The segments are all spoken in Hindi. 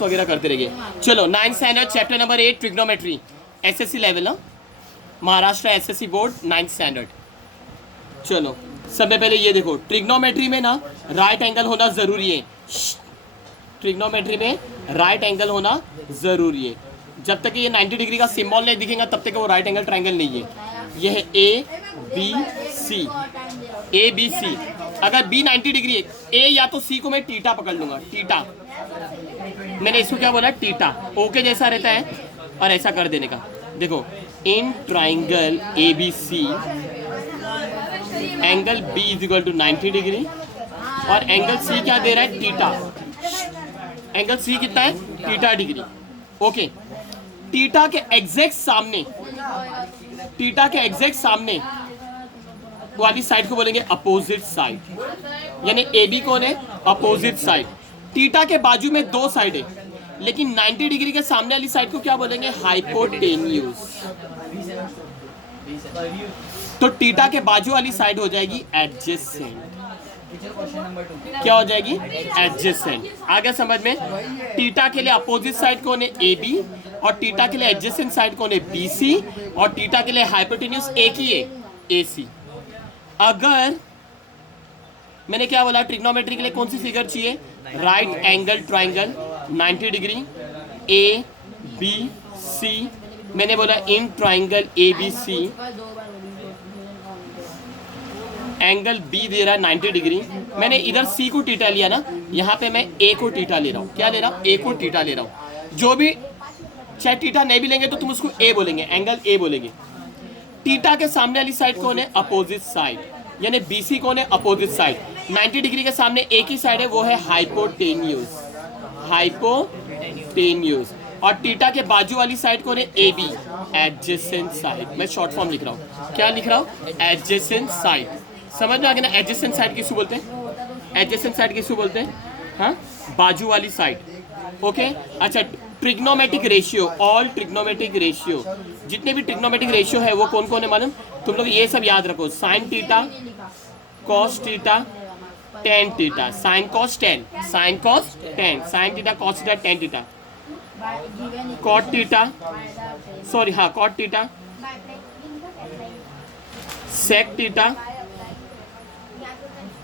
क्लास वगैरह करते रहिए। चलो 9th standard chapter number 8 trigonometry, SSC level ना, Maharashtra SSC board 9th standard. चलो सबसे पहले ये देखो, ट्रिग्नोमेट्री में ना राइट एंगल होना ज़रूरी है। ट्रिग्नोमेट्री में राइट एंगल होना ज़रूरी है। जब तक ये 90 डिग्री का सिंबल नहीं दिखेगा तब तक वो राइट एंगल ट्रायंगल नहीं है। ये है A B C, A B सी। अगर बी 90 डिग्री है, ए या तो सी को मैं टीटा पकड़ लूंगा, टीटा, मैंने इसको क्या बोला, टीटा, ओके जैसा रहता है, और ऐसा कर देने का। देखो in triangle A B C angle B is equal to 90 degree और एंगल सी क्या दे रहा है, टीटा। एंगल सी कितना है, टीटा डिग्री। ओके, टीटा के एग्जैक्ट सामने, टीटा के एग्जैक्ट सामने वाली साइड को बोलेंगे अपोजिट साइड, यानी ए बी कौन है, अपोजिट साइड। टीटा के बाजू में दो साइड है, लेकिन 90 डिग्री के सामने वाली साइड को क्या बोलेंगे, हाइपोटेन्यूज। तो टीटा के बाजू वाली साइड हो जाएगी एडजेसेंट। क्या हो जाएगी, एडजेसेंट। आ गया समझ में। टीटा के लिए अपोजिट साइड कौन है, ए बी, और टीटा के लिए एडजेसेंट साइड कौन है, बी सी, और टीटा के लिए हाइपोटेन्यूज एक ही है, ए सी। अगर मैंने क्या बोला, ट्रिग्नोमेट्री के लिए कौन सी फिगर चाहिए, right angle triangle 90 degree, A B C. मैंने बोला in triangle A B C angle B दे रहा है 90 डिग्री। मैंने इधर सी को टीटा लिया ना, यहाँ पे मैं ए को टीटा ले रहा हूँ। क्या ले रहा हूँ, ए को टीटा ले रहा हूँ। जो भी चाहे टीटा नहीं भी लेंगे तो तुम उसको ए बोलेंगे, एंगल ए बोलेंगे। टीटा के सामने वाली साइड कौन है, अपोजिट साइड, यानी बी सी कौन है, अपोजिट साइड। 90 डिग्री के सामने एक ही साइड है, वो है हाइपोटेन्यूज, हाइपोटेन्यूज। और टीटा के बाजू वाली साइड कौन है, ए बी, एडजेसेंट साइड। मैं शॉर्ट फॉर्म लिख रहा हूँ, क्या लिख रहा हूँ, एडजेसेंट साइड। समझ में आ गया ना, एडजेसेंट साइड किसको बोलते हैं, एडजेसेंट साइड किसको बोलते हैं, हाँ, बाजू वाली साइड। ओके, अच्छा, trigonometric ratio, all trigonometric ratio, जितने भी ट्रिग्नोमेट्रिक रेशियो है वो कौन कौन है मालूम, तुम लोग ये सब याद रखो। Sine theta, cos theta, tan theta, sine cos tan, sine cos tan, sine theta, cos theta, tan theta, cot theta, sorry हाँ cot theta, sec theta,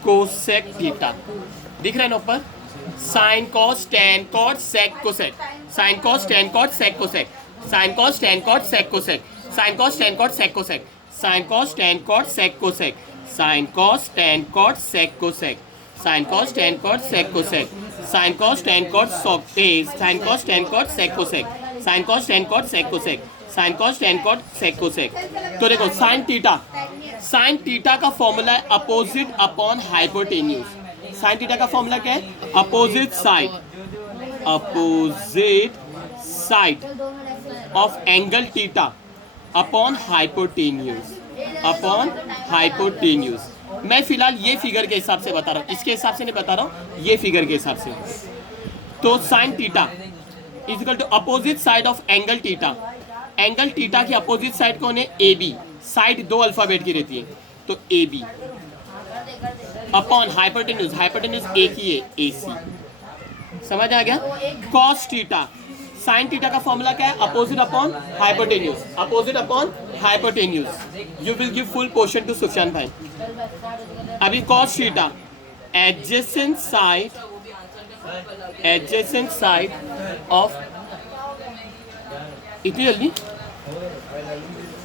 cosec theta. दिख रहा है ना ऊपर, sine cos tan cot sec cosec, sine cos tan cot sec cosec, sine cos tan cot sec cosec, sine cos tan cot sec cosec, sine cos tan cot sec cosec, sine cos tan cot sec cosec, sine cos tan cot sec cosec, sine cos tan cot sine cos tan cot sec cosec, sine cos tan cot sec cosec, sine cos tan cot sec cosec. तो देखो साइन टीटा, साइन टीटा का फॉर्मूला है opposite upon hypotenuse. Sine theta का फॉर्मूला क्या है, opposite side, opposite side of angle theta upon hypotenuse, upon hypotenuse. मैं फिलहाल ये फिगर के हिसाब से बता रहा हूँ, इसके हिसाब से नहीं बता रहा हूँ, ये फिगर के हिसाब से। तो sine theta is equal to opposite side of angle theta. Angle theta की अपोजिट साइड कौन है, ए बी। साइड दो अल्फाबेट की रहती है, तो A B upon hypotenuse, hypotenuse एक ही है, ए सी। समझ आ गया। कॉस टीटा, साइन टीटा का फॉर्मूला क्या है, opposite upon hypotenuse, opposite upon hypotenuse. You will give full portion to Sufiyan भाई। अभी cos theta, adjacent side, adjacent side of, इतनी जल्दी,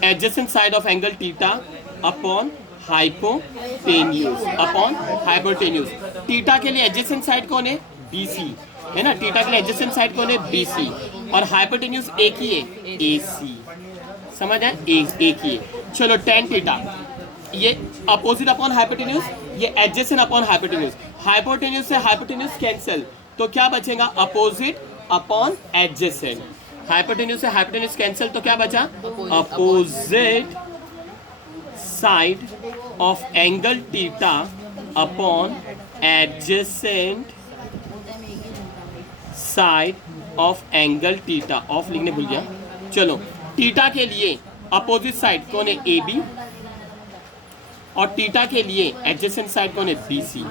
adjacent side of angle theta upon hypotenuse, upon hypotenuse. Theta के लिए एडजेसेंट साइड कौन है, बी सी, है ना, थीटा के लिए एडजेसेंट साइड कौन है, बी सी, और हाइपोटेन्यूज एक ही है, ए सी। समझ आए, एक ही है। चलो टेन थीटा, ये अपोजिट अपॉन हाइपोटेन्यूज, ये एडजेसेंट अपॉन हाइपोटेन्यूज। हाइपोटेन्यूज से हाइपोटेन्यूज कैंसिल, तो क्या बचेगा, अपोजिट अपॉन एडजेसेंट। हाइपोटेन्यूज से हाइपोटेन्यूज कैंसिल, तो क्या बचा, opposite side of angle theta upon adjacent side of angle theta. Of लिखने भूल गया। चलो थीटा के लिए अपोजिट साइड कौन है, ए बी, और थीटा के लिए एडजेसेंट साइड कौन है, बी सी।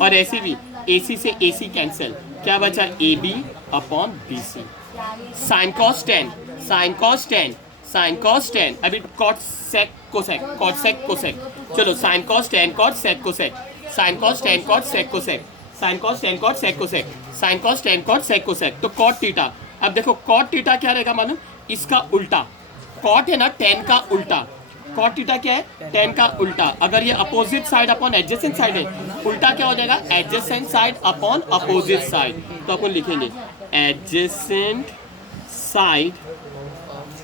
और ऐसे भी ए सी से ए सी कैंसिल, क्या बचा A B upon B C. Sine cos tan, sine cos tan, sine cos tan, अभी cot sec cosec, cot sec cosec, चलो sine cos tan cot sec cosec, sine cos tan cot sec cosec, sine cos tan cot sec cosec, sine cos tan cot sec cosec, तो कॉट थीटा। अब देखो कॉट थीटा क्या रहेगा मालूम, इसका उल्टा, कॉट है ना टेन का उल्टा, कॉट थीटा क्या है, टेन का उल्टा। अगर ये opposite side upon adjacent side है, उल्टा क्या हो जाएगा, adjacent side upon opposite side. तो अपन लिखेंगे adjacent side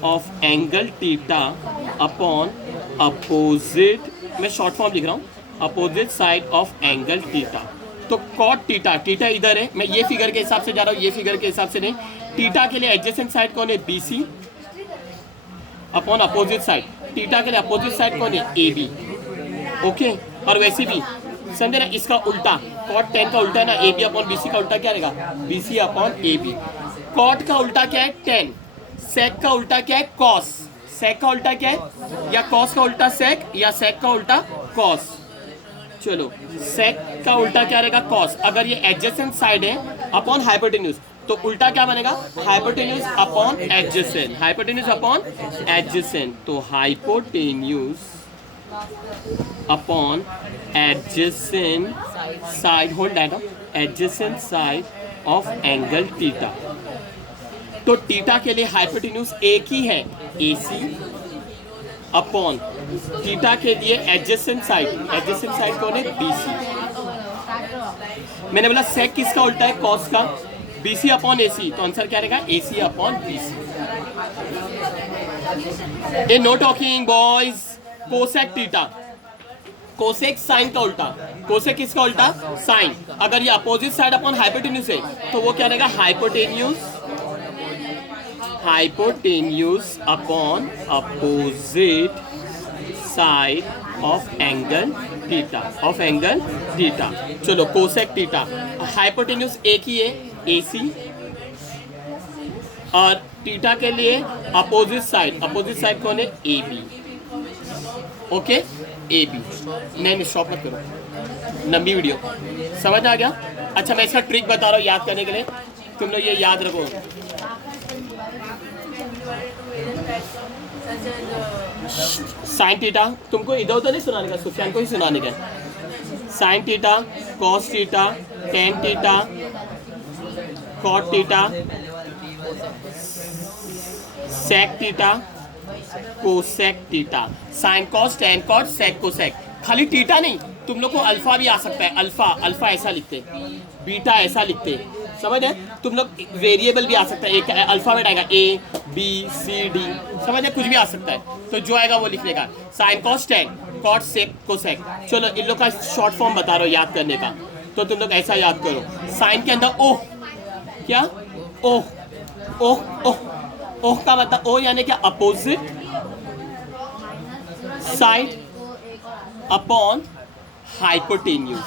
of angle theta upon opposite, मैं शॉर्ट फॉर्म लिख रहा हूँ, opposite side of angle theta. तो कॉट थीटा, थीटा इधर है, मैं ये फिगर के हिसाब से जा रहा हूँ, ये फिगर के हिसाब से नहीं। थीटा के लिए एडजेसेंट साइड कौन है, B C upon opposite side, theta के लिए अपोजिट साइड कौन है, ए बी। ओके, और वैसे भी समझे ना, इसका उल्टा कॉट टेन का उल्टा है ना, A B upon B C का उल्टा क्या रहेगा, B C upon A B. Cot का उल्टा क्या है, टेन। सेक का उल्टा क्या है, कॉस। सेक का उल्टा क्या है, या कॉस का उल्टा सेक, या सेक का उल्टा कॉस। चलो सेक का उल्टा क्या रहेगा, कॉस। अगर ये एडजेसेंट साइड है अपॉन हाइपोटेन्यूज, तो उल्टा क्या बनेगा, hypotenuse upon adjacent, hypotenuse upon adjacent. तो hypotenuse upon adjacent side, hold that, adjacent side of angle theta. तो थीटा के लिए हाइपोटेन्यूज एक ही है, ए सी अपॉन थीटा के लिए एडजेसेंट साइड, एडजेसेंट साइड कौन है, बी सी। मैंने बोला सेक किसका उल्टा है, कॉस का, बी सी अपॉन ए सी, तो आंसर क्या रहेगा, A C upon B C. ए no talking boys. Cosec theta, cosec sine का उल्टा, कोसेक किसका उल्टा, साइन। अगर ये अपोजिट साइड अपॉन हाइपोटेन्यूज है, तो वो क्या रहेगा, hypotenuse, hypotenuse upon opposite side of angle theta, of angle theta. चलो कोसेक थीटा, हाइपोटेन्यूज एक ही है, ए सी, और थीटा के लिए अपोजिट साइड, अपोजिट साइड कौन है, A B. Okay, A B. नहीं स्टॉप मत करो, लंबी वीडियो, समझ आ गया। अच्छा मैं इसका ट्रिक बता रहा हूँ याद करने के लिए, तुम लोग ये याद रखो। साइन थीटा तुमको इधर उधर नहीं सुनाने का, सुफियान को ही सुनाने का। Sine theta, cos theta, tan theta, cot theta, sec theta, cosec theta. Sine cos tan cot sec cosec. खाली थीटा नहीं, तुम लोग को अल्फा भी आ सकता है, अल्फा, अल्फा ऐसा लिखते, बीटा ऐसा लिखते, समझ है। तुम लोग वेरिएबल भी आ सकता है, एक अल्फाबेट आएगा, ए बी सी डी, समझ है, कुछ भी आ सकता है। तो जो आएगा वो लिखने का। Sine cos tan cot sec cosec. चलो इन लोग का शॉर्ट फॉर्म बता रहा हूँ याद करने का, तो तुम लोग ऐसा याद करो। साइन के अंदर ओह, क्या ओह, ओह ओह, ओह का मतलब ओ यानी क्या, opposite side upon hypotenuse,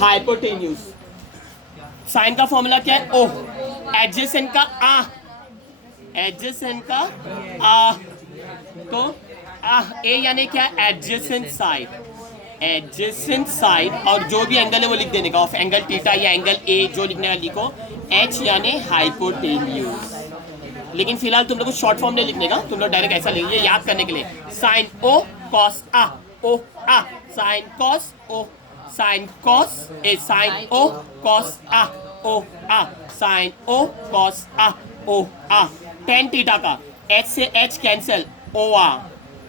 hypotenuse. Sine का फॉर्मूला क्या है, ओह, एडजेसेंट का आ, एडजेसेंट का आ, तो आ, ए यानी क्या, एडजेसेंट साइड, एडजेसेंट साइड, और जो भी एंगल है वो लिख देने का, ऑफ एंगल थीटा या एंगल ए जो लिखने का लिखो, एच यानी हाइपोटेन्यूज। लेकिन फिलहाल तुम लोग को शॉर्ट फॉर्म नहीं लिखने का, तुम लोग डायरेक्ट ऐसा लिखिए याद करने के लिए। साइन ओ कॉस आ, ओ आ, साइन कॉस ओ, साइन कॉस ए, साइन ओ कॉस आ, ओ आ, साइन ओ कॉस आ, ओ आ। टेन थीटा का एच से एच कैंसिल, ओ आ,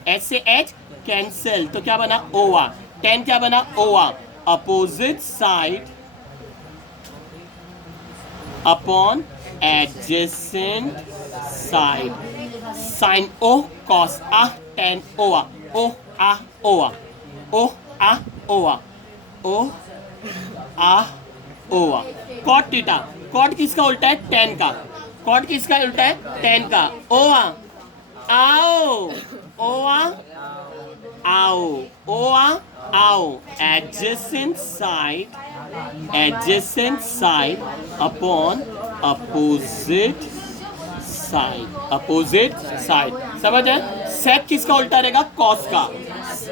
एच से एच कैंसिल, तो क्या बना, ओ आ। टेन क्या बना, ओ आ, opposite side upon adjacent side. Sine ओ कॉस आ, टेन ओ आ, ओ आ, ओ आ, ओ आ, ओ आ, ओ आ, ओ आ। कॉट थीटा, कॉट किसका उल्टा है, टेन का, कॉट किसका उल्टा है, टेन का, ओ आ, आओ, ओ आ, आओ, ओ आ, आओ, adjacent side, adjacent side upon opposite side, opposite side, समझ है। सेक किसका उल्टा रहेगा, कॉस का,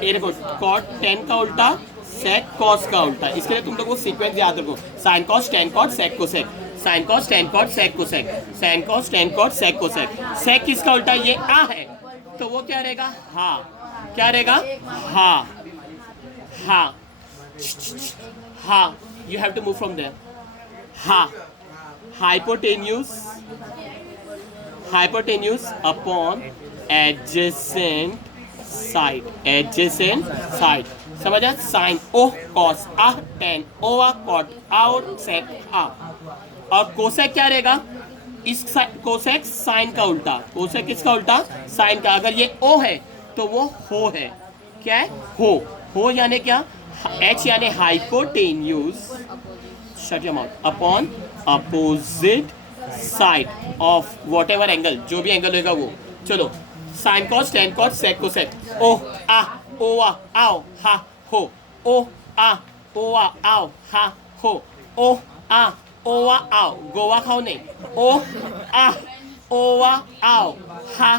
ये देखो कॉट टेन का उल्टा सेक कॉस का उल्टा। इसके लिए तुम लोग वो सीक्वेंस याद रखो, sine cos tan cot sec cosec, sine cos tan cot sec cosec, sine cos tan cot sec cosec. Sec किसका उल्टा? ये आ है, तो वो क्या रहेगा? हा। क्या रहेगा? हा। हा। हा। You have to move from there. Ha. Hypotenuse upon adjacent side. Adjacent side. समझ आया? साइन ओ कॉस आ टेन ओ आ कॉट आउट सेक आ। और कोसेक क्या रहेगा? इस कोसेक साइन का उल्टा। कोसेक किसका उल्टा? साइन का। अगर ये ओ है तो वो हो है। क्या है? हो यानी क्या? एच यानी hypotenuse, shut your mouth, upon opposite side of whatever angle, जो भी एंगल होगा वो। चलो, sine cos tan cos sec cosec, ओ आ ओ आ आओ हा हो, ओ आ ओ आ आओ हा हो, ओ आ ओ आ आओ, गोवा खाओ नहीं, ओ आ ओ आ आओ हा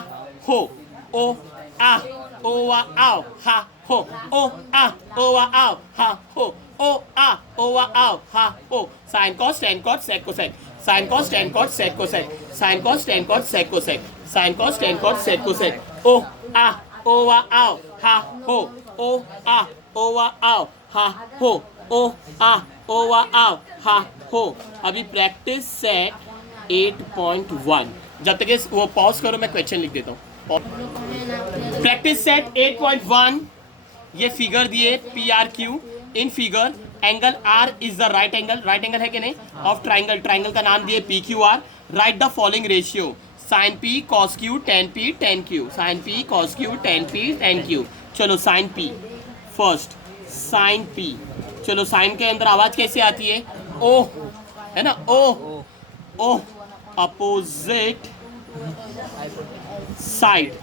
हो, ओ आ ओ आ आओ हा हो, ओ आ ओ आ आओ हा हो, ओ आ ओ आ आओ हा हो। Sine cos tan cot sec cosec, sine cos tan cot sec cosec, sine cos tan cot sec cosec, sine cos tan cot sec cosec, ओ आ ओ आ आओ हा हो, ओ आ ओ आ आओ हा हो, ओ आ ओ आ आओ हा हो। अभी प्रैक्टिस सेट 8.1। जब तक इस वो पॉज करो, मैं क्वेश्चन लिख देता हूँ। Practice set 8.1। ये फिगर दिए P R Q. In figure angle R is the right angle, right angle है कि नहीं, ऑफ ट्राइंगल। ट्राइंगल का नाम दिए P Q R. Write the following ratio, sine P cos Q tan P tan Q, sine P cos Q tan P tan Q. चलो sine P first, sine P. चलो साइन के अंदर आवाज कैसे आती है? ओ है ना, ओ ओ अपोजिट साइड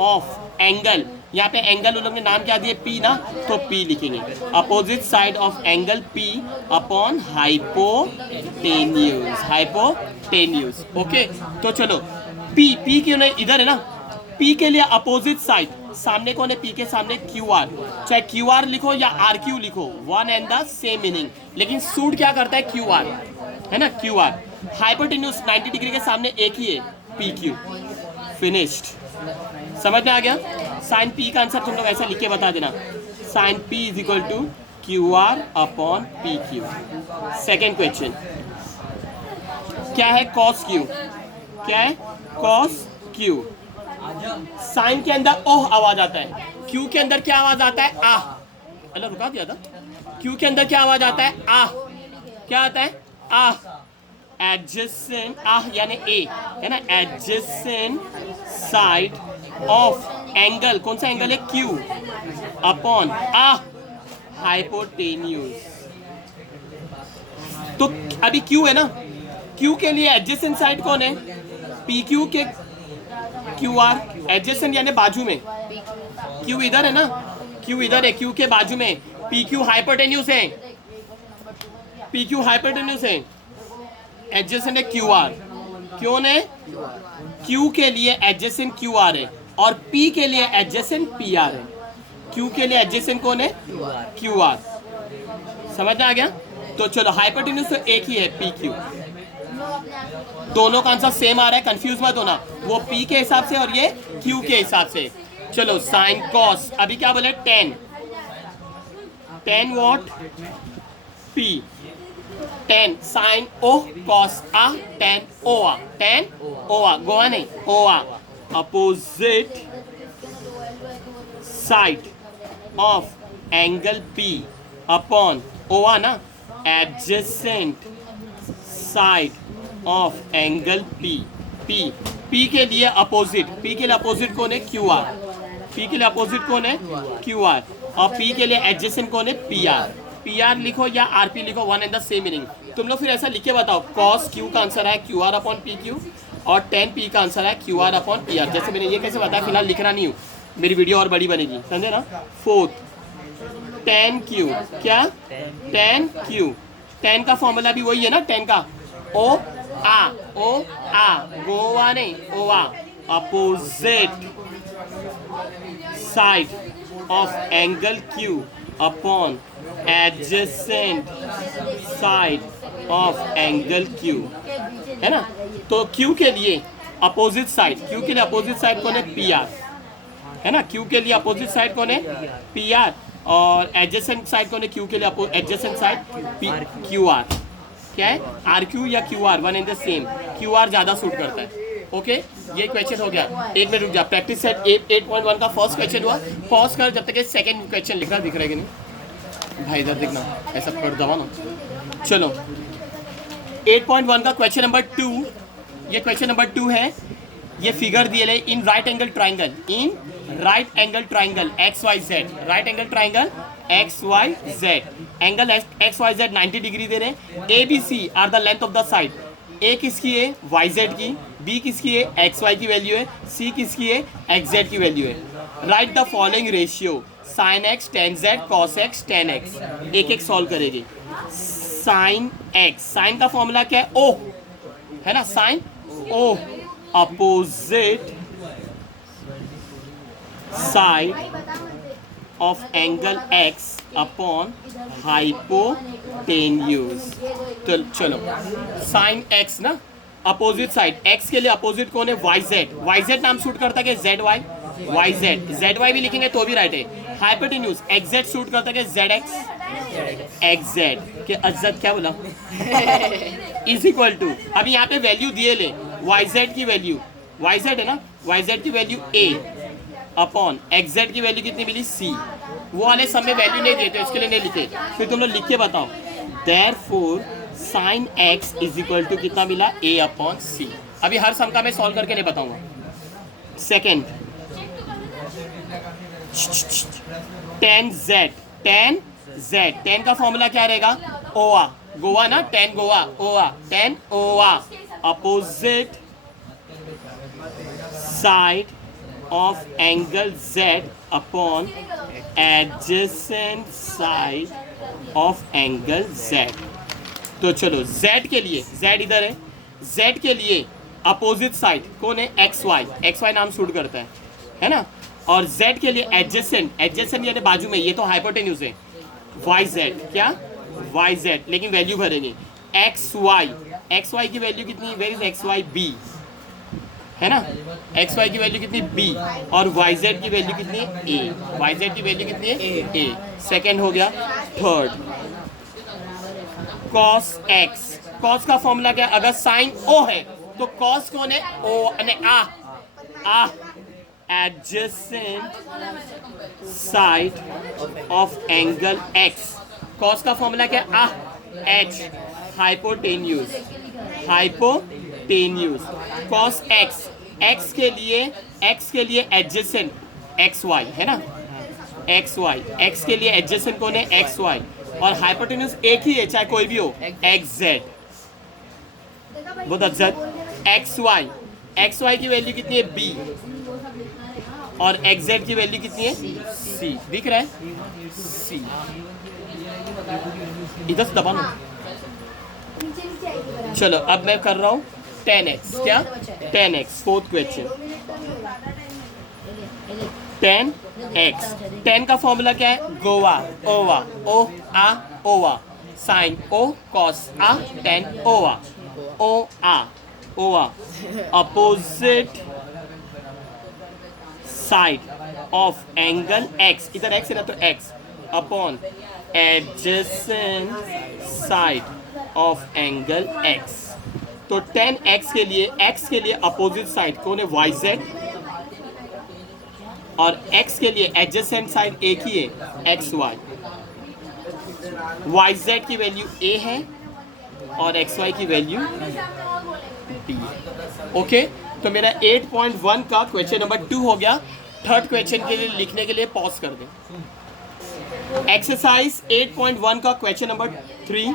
ऑफ एंगल। यहाँ पे एंगल उन लोग ने नाम क्या दिए? पी ना, तो पी लिखेंगे। Opposite side of angle P upon hypotenuse, hypotenuse. Okay, तो चलो पी क्यों नहीं, इधर है ना। पी के लिए अपोजिट साइड, सामने कौन है? पी के सामने क्यू आर। चाहे क्यू आर लिखो या आर क्यू लिखो, one and the same meaning, लेकिन सूट क्या करता है? क्यू आर, है ना, क्यू आर। हाइपोटेन्यूज 90 डिग्री के सामने एक ही है, पी क्यू। फिनिश्ड। समझ में आ गया? साइन पी का आंसर तुम लोग ऐसा लिख के बता देना, sine P is equal to Q R upon P Q. Second question क्या है? Cos Q. क्या है? Cos Q. साइन के अंदर ओह आवाज आता है, क्यू के अंदर क्या आवाज आता है? आ। अल्लाह रुका दिया था। क्यू के अंदर क्या आवाज आता है? आ। क्या आता है? आ। एडजेसेंट, आ यानी ए, है ना, एडजेसेंट साइड ऑफ एंगल, कौन सा एंगल है? क्यू अपॉन आ हाइपोटेन्यूज। तो अभी क्यू है ना, क्यू के लिए एडजेसेंट साइड कौन है? पी क्यू के क्यू आर। एडजेसेंट यानी बाजू में, क्यू इधर है ना, क्यू इधर है, क्यू के बाजू में। पी क्यू हाइपोटेन्यूज है, पी क्यू हाइपोटेन्यूज है, एडजेसेंट है क्यू आर। क्यों है? क्यू के लिए एडजेसेंट क्यू आर है और पी के लिए एडजेसेंट पी आर है। क्यू के लिए एडजेसेंट कौन है? Q R. समझ में आ गया? तो चलो हाइपोटेन्यूज तो एक ही है, पी क्यू। दोनों का आंसर सेम आ रहा है, कंफ्यूज मत होना, वो पी के हिसाब से और ये क्यू के हिसाब से। चलो साइन कॉस, अभी क्या बोले? Tan, tan what? P, tan sine ओ कॉस आ टेन ओ आ, टेन ओ आ, गोवा नहीं, ओ आ। Opposite side of angle P upon ओ आ ना, adjacent side of angle P. P के लिए अपोजिट, पी के लिए अपोजिट कौन है? Q R. पी के लिए अपोजिट कौन है? Q R. और पी के लिए एडजेसेंट कौन है? P R. पी आर लिखो या आर पी लिखो, one and the same meaning. तुम लोग फिर ऐसा लिख के बताओ, कॉस क्यू का आंसर है Q R upon P Q और टेन पी का आंसर है Q R upon P R. जैसे मैंने ये कैसे बताया, फिलहाल लिख रहा नहीं हूँ, मेरी वीडियो और बड़ी बनेगी, समझे ना। फोर्थ, टेन क्यू, क्या? Ten Q. टेन का फॉर्मूला भी वही है ना, टेन का, ओ आ, ओ आ, गोवा नहीं, ओ आ। Opposite side of angle Q upon adjacent side of angle Q, है ना। तो क्यू के लिए अपोजिट साइड, क्यू के लिए अपोजिट साइड कौन है, पी आर, है ना। क्यू के लिए अपोजिट साइड कौन है, पी आर, और एडजेसेंट साइड कौन है, क्यू के लिए एडजेसेंट साइड क्यू आर। क्या है, आर क्यू या Q R, one and the same, Q R ज़्यादा सूट करता है। ओके, ये क्वेश्चन हो गया। एक मिनट रुक जा, प्रैक्टिस सेट 8.1 का फर्स्ट क्वेश्चन हुआ। पॉज कर जब तक ये सेकंड क्वेश्चन लिख रहा, दिख रहा है कि नहीं भाई, इधर दिखना, ऐसा कर दबा ना। चलो 8.1 का क्वेश्चन नंबर 2, ये क्वेश्चन नंबर 2 है। ये फिगर दिए ले, in right angle triangle, in right angle triangle X Y Z, right angle triangle X Y Z, angle X Y Z 90 degree दे रहे हैं। A B C are the length of the side. A किसकी है, वाई जेड की, बी किसकी है, एक्स वाई की वैल्यू है, सी किसकी है, एक्स जेड की वैल्यू है। Write the following ratio, sine x tan z cos x tan x. एक एक सॉल्व करेगी। साइन एक्स, साइन का फॉर्मूला क्या है, ओ, है ना, sine O, opposite side of angle x upon hypotenuse. तो चलो साइन एक्स ना, अपोजिट साइड, एक्स के लिए अपोजिट कौन है, वाई जेड, वाई जेड नाम सूट करता है कि z y, y Z, Z Y भी लिखेंगे तो भी राइट है। हाइपोटेन्यूज, एक्स जेड सूट करता है कि जेड एक्स, एक्स जेड के अज्जत क्या बोला इज इक्वल टू, अभी यहाँ पे वैल्यू दिए ले, वाई जेड की वैल्यू, वाई जेड है ना, वाई जेड की वैल्यू ए अपॉन एक्स जेड की वैल्यू कितनी मिली, सी। वो वाले सब में वैल्यू नहीं देते, इसके लिए नहीं लिखे, फिर तुम लोग लिख के बताओ। Therefore sine x is equal to कितना मिला, ए अपॉन सी। अभी हर सम का मैं सॉल्व करके नहीं बताऊंगा। Second, ten Z, ten Z, ten का फॉर्मूला क्या रहेगा, ओआ, गोवा ना, टेन गोवा, ओआ, टेन ओआ, opposite side of angle Z upon adjacent side of angle Z. तो चलो z के लिए, z इधर है, z के लिए अपोजिट साइड कौन है, एक्स वाई, एक्स वाई नाम सूट करता है ना। और z के लिए एडजेसेंट, एडजेसेंट यानी बाजू में, ये तो हाइपोटेन्यूज है, वाई जेड, क्या वाई जेड, लेकिन वैल्यू भरेंगे एक्स वाई, एक्स वाई की वैल्यू कितनी, where is x y, B, है ना, एक्स वाई की वैल्यू कितनी, बी, और वाई जेड की वैल्यू कितनी है, ए, वाई जेड की वैल्यू कितनी है, ए। सेकेंड हो गया। थर्ड, cos x, cos का फॉर्मूला क्या है, अगर साइन o है तो cos कौन है, o, आ adjacent side of angle x। cos का फॉर्मूला क्या है, h, hypotenuse, hypotenuse, cos x, x के लिए एडजेसेंट एक्स वाई, है ना, एक्स वाई, एक्स के लिए एडजेसेंट कौन है, एक्स वाई, और हाइपोटेन्यूज एक ही है चाहे कोई भी हो, एक्स जेड, बहुत अच्छा। एक्स वाई की वैल्यू कितनी है, बी, और एक्स जेड की वैल्यू कितनी है, सी, दिख रहा है, सी, इधर से दबाना। चलो अब मैं कर रहा हूँ 10x, क्या 10x, फोर्थ क्वेश्चन, 10x, 10 का फॉर्मूला क्या है, गोवा, ओवा, ओ आ ओवा, साइन ओ कॉस आ टेन ओवा, ओ आ ओवा, opposite side of angle x, इधर x है ना तो x, upon adjacent side of angle x। तो 10x के लिए, x के लिए अपोजिट साइड कौन है, वाई जेड, और x के लिए एडजेसेंट साइड एक ही है, एक्स वाई, वाई जेड की वैल्यू a है और एक्स वाई की वैल्यू b। ओके, तो मेरा 8.1 का क्वेश्चन नंबर 2 हो गया। थर्ड क्वेश्चन के लिए लिखने के लिए पॉज कर दें। एक्सरसाइज 8.1 का क्वेश्चन नंबर 3,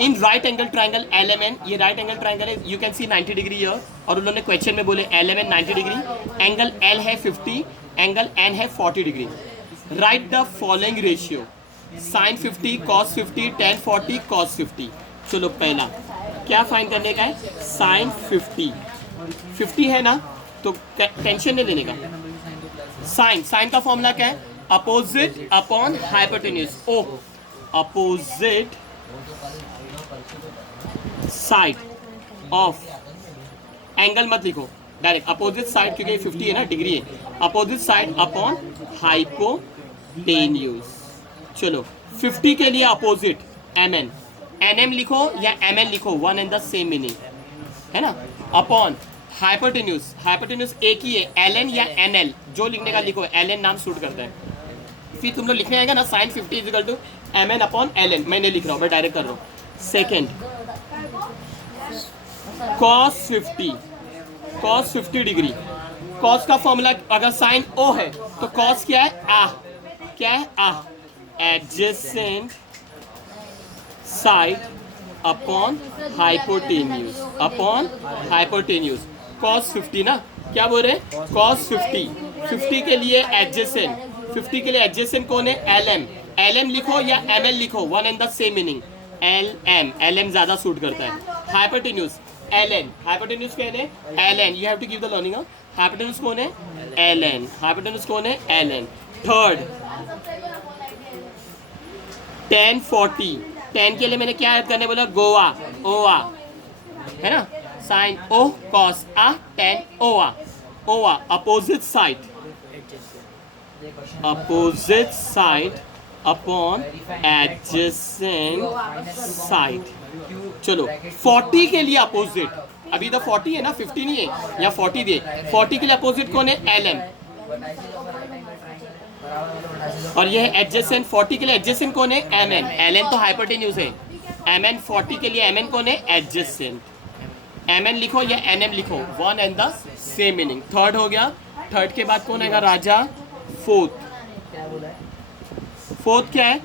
इन राइट एंगल ट्राइंगल LMN, ये राइट एंगल ट्राइंगल है, you can see 90 degree year, और उन्होंने क्वेश्चन में बोले LMN 90 डिग्री, एंगल L है 50, एंगल N है 40 degree. Write the following ratio, sine 50 cos 50 tan 40 cos 50। चलो पहला क्या फाइंड करने का है, साइन 50 है ना, तो टेंशन नहीं लेने का। साइन का फॉर्मूला क्या है, opposite upon hypotenuse, O, opposite side of, angle मत लिखो डायरेक्ट, अपोजिट साइड, क्योंकि 50 है ना, डिग्री है, अपोजिट साइड अपॉन हाइपोटेन्यूज। चलो 50 के लिए अपोजिट mn, nm लिखो या mn लिखो, one and the same meaning है ना, अपॉन हाइपोटेन्यूज, हाइपोटेन्यूज एक ही है, ln या nl, जो लिखने का लिखो, ln नाम सूट करता है। फिर तुम लोग लिखने आएगा ना sine 50 is equal to mn upon ln, मैं नहीं लिख रहा हूँ, मैं डायरेक्ट कर रहा हूँ। सेकेंड cos 50 डिग्री, cos का फॉर्मूला अगर साइन O है तो cos क्या है, क्या है, adjacent side upon hypotenuse, upon hypotenuse, cos 50 ना, क्या बोल रहे हैं, cos 50 के लिए एडजेसेंट, 50 के लिए एडजेसेंट कौन है, lm लिखो या ml लिखो, one and the same meaning, lm ज्यादा सूट करता है। हाइपोटेन्यूज ln, हाइपोटेन्यूज कौन है, ln, you have to give the learning, hypotenuse कौन है, ln, हाइपोटेन्यूज कौन है, ln। थर्ड tan 40, tan के लिए मैंने क्या ऐड करने बोला, गोवा, ओवा है ना, sine O cos a tan O A, O A opposite side, opposite side upon adjacent side. चलो 40 के लिए अपोजिट, अभी तो 40 है ना, 50 नहीं है, या 40 दिए, 40 के लिए अपोजिट कौन है, lm, और यह है एडजेसेंट, 40 के लिए एडजेसेंट कौन है, mn, ln तो हाइपोटेन्यूज है, mn 40 के लिए mn कौन है, एडजेसेंट, mn लिखो या nm लिखो, one and the same meaning. Third हो गया, थर्ड के बाद कौन आएगा, राजा। फोर्थ क्या है,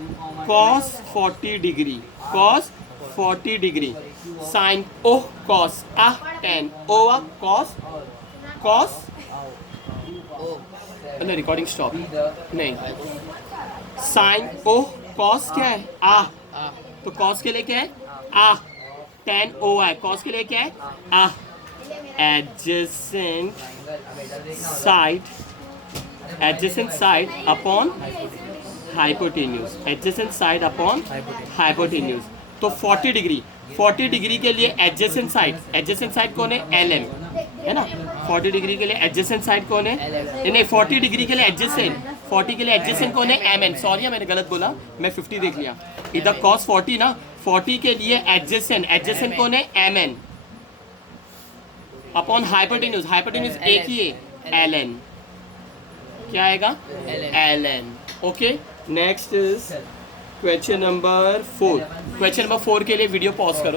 cos 40 degree, cos 40 degree, sine O cos a tan O A cos नहीं, रिकॉर्डिंग स्टॉप, नहीं, साइन ओ cos क्या है, तो cos के लिए क्या है, tan ओ है, cos के लिए क्या है, adjacent side upon hypotenuse, adjacent side upon hypotenuse. तो 40 डिग्री के लिए एडजेसेंट साइड कौन है, lm है ना, 40 डिग्री के लिए एडजेसेंट साइड कौन है, नहीं 40 डिग्री के लिए एडजेसेंट, 40 के लिए एडजेसेंट कौन है, mn, सॉरी मैंने गलत बोला, मैं 50 देख लिया इधर, cos 40 ना, 40 के लिए एडजेसेंट कौन है, mn अपॉन हाइपोटेन्यूज एक ही है, ln, क्या आएगा, ln। Okay, next is question number 4। Question number 4 के लिए वीडियो पॉज करो।